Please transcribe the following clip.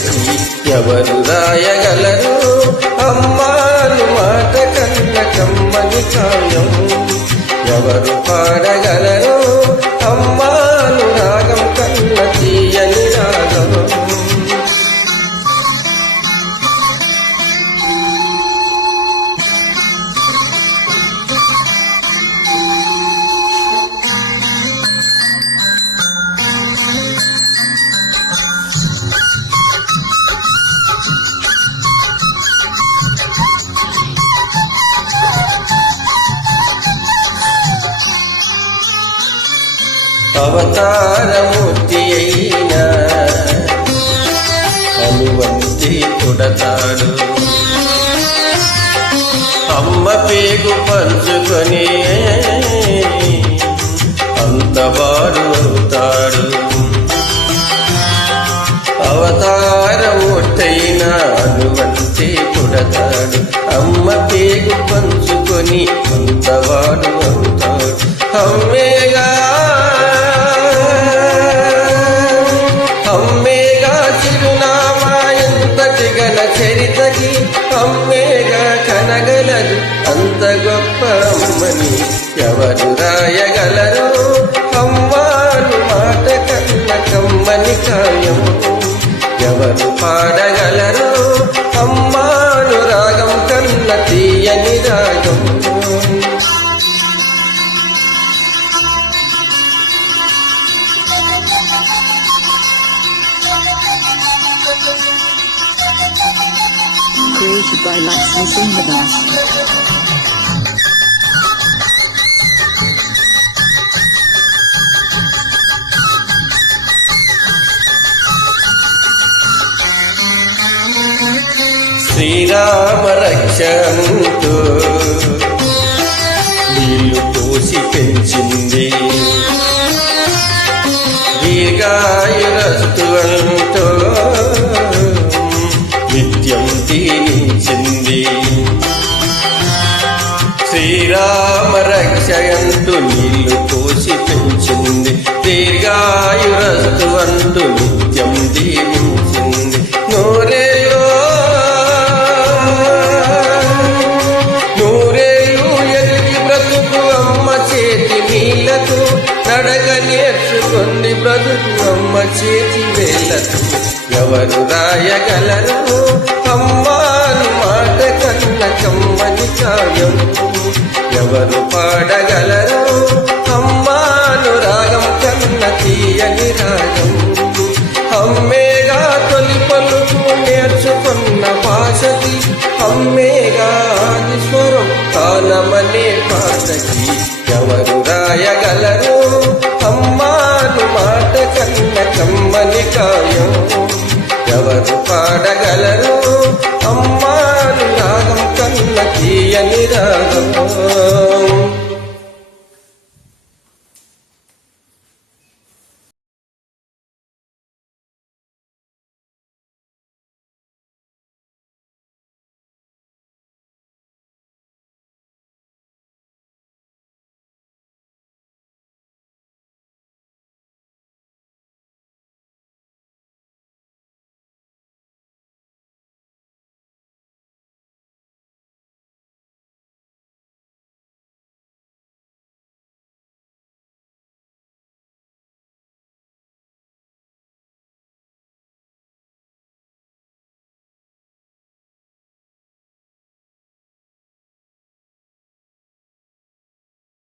పాటకి ఎవరు రాయగలరు అమ్మాను మాట కన్న కమ్మని కావ్యం ఎవరు పాడగలరు అమ్మాను రాగం కన్న తీయని రాగం అవతారమూర్తి అయినా అనువంతి పుడతాడు అమ్మ పేగు పంచుకొని అంతవాడు అవుతాడు అవతారమూర్తైనా అనువంతి పుడతాడు అమ్మ పేగు పంచుకొని అంతవాడు అవుతాడు అమ్మేగా చిరునామా ఎంతటి గల చరితకి అమ్మేగా కనగలదు అంత గొప్ప అమ్మని ఎవరు రాయగలరు అమ్మాను మాట కన్న కమ్మని కాయం ఎవరు పాడగలరు అమ్మాను రాగం కన్న తీయని రాగం Created by Lakshmi Singhadas. Srirama రక్షంతో నీళ్లు పోసి పెంచింది దీర్ఘాయురస్తు అంటూ నిత్యం దీనించింది శ్రీరామ రక్షయంటూ నీళ్లు పోసి పెంచింది దీర్ఘాయురస్తు అంటూ నిత్యం దీనించింది నూరేళ్ళు ఎదిగి బ్రతుకు అమ్మ చేతి నీళ్లకు నడగ నేర్చుకుంది బ్రతుకు అమ్మ చేతి వేళ్లకు ఎవరు రాయగలరు అమ్మాను మాట కన్న కమ్మని కావ్యం ఎవరు పాడగలరు అమ్మాను రాగం కన్న తీయని రాగం అమ్మేగా తొలి పలుకు నేర్చుకున్న భాషకి అమ్మేగా ఆదిస్వరం తానమనే పాటకి ఎవరు రాయగలరు అమ్మాను మాట కన్న కమ్మని కావ్యం ఎవరు పాడగలరు అమ్మాను రాగం కన్న తీయని రాగం